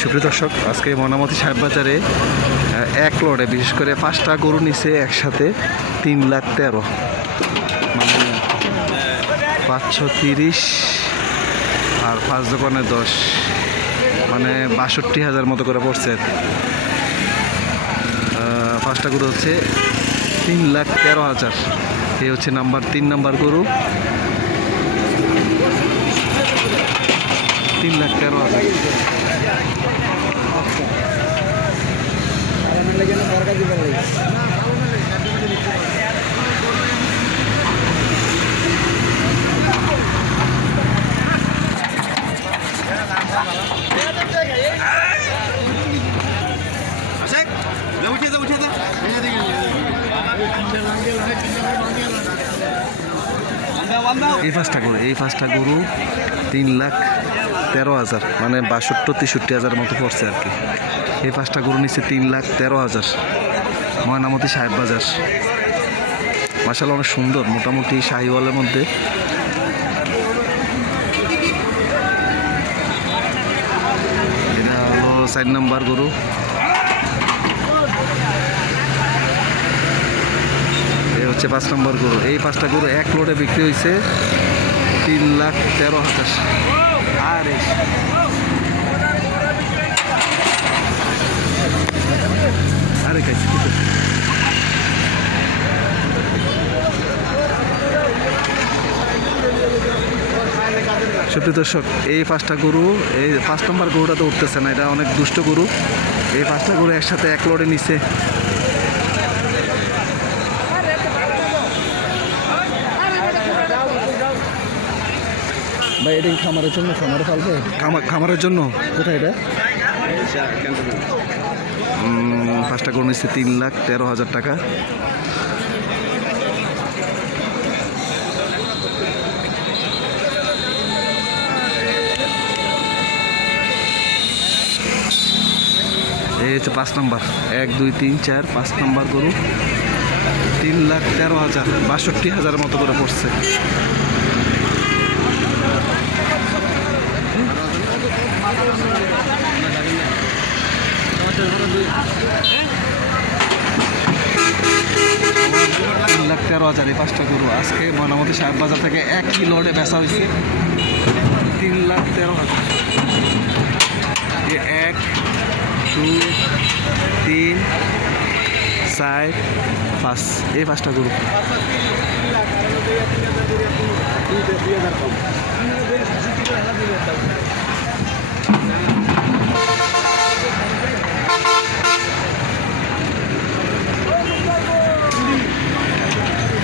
সুপ্রিয় দর্শক, আজকে মনামতি সাহেব বাজারে এক লড়ে, বিশেষ করে পাঁচটা গরু নিছে একসাথে তিন লাখ তেরো। মানে পাঁচশো তিরিশ আর পাঁচ দোকানে দশ। মানে বাষট্টি হাজার মতো করে পড়ছে। পাঁচটা গরু হচ্ছে তিন লাখ তেরো হাজার। এই হচ্ছে নাম্বার, তিন নাম্বার গরু। তিন লাখ তেরো হাজার। উঠে যা উঠে যা এই পাঁচটা গরু এই পাঁচটা গরু তিন লাখ তেরো হাজার মানে বাষট্টি, তেষট্টি হাজার মতো পড়ছে আর কি। এই পাঁচটা গরু নিচ্ছে তিন লাখ তেরো হাজার। ময়নামতি সাহেব বাজার। মাসাল অনেক সুন্দর, মোটামুটি শাহিওয়ালের মধ্যে। এটা হলো চার নাম্বার গরু। হচ্ছে পাঁচ নম্বর গরু। এই পাঁচটা গরু এক লোডে বিক্রি হয়েছে তিন লাখ তেরো হাজার। আরে। আরে সত্যি দর্শক, এই পাঁচটা গরু, এই পাঁচ নম্বর গরুটা তো উঠতেছে না, এটা অনেক দুষ্ট গরু। এই পাঁচটা গরু একসাথে এক লোডে নিছে। ভাই এটা কি খামারের জন্য? খামারে ফালবে খামারের জন্য? কোথায় এটা? পাঁচটা গরু নিচ্ছে তিন লাখ তেরো হাজার টাকা। এই হচ্ছে পাঁচ নম্বর। এক দুই তিন চার পাঁচ নম্বর গরু। তিন লাখ তেরো হাজার বাষট্টি হাজার মতো করে পড়ছে। লাখ তেরো হাজার এই পাঁচটা গরু আজকে ময়নামতি সাহেব বাজার থেকে এক লড়ে বেচা হয়েছে। তিন লাখ তেরো হাজার। এক, দুই, তিন, চার, পাঁচ, এই পাঁচটা গরু। দুই হাজার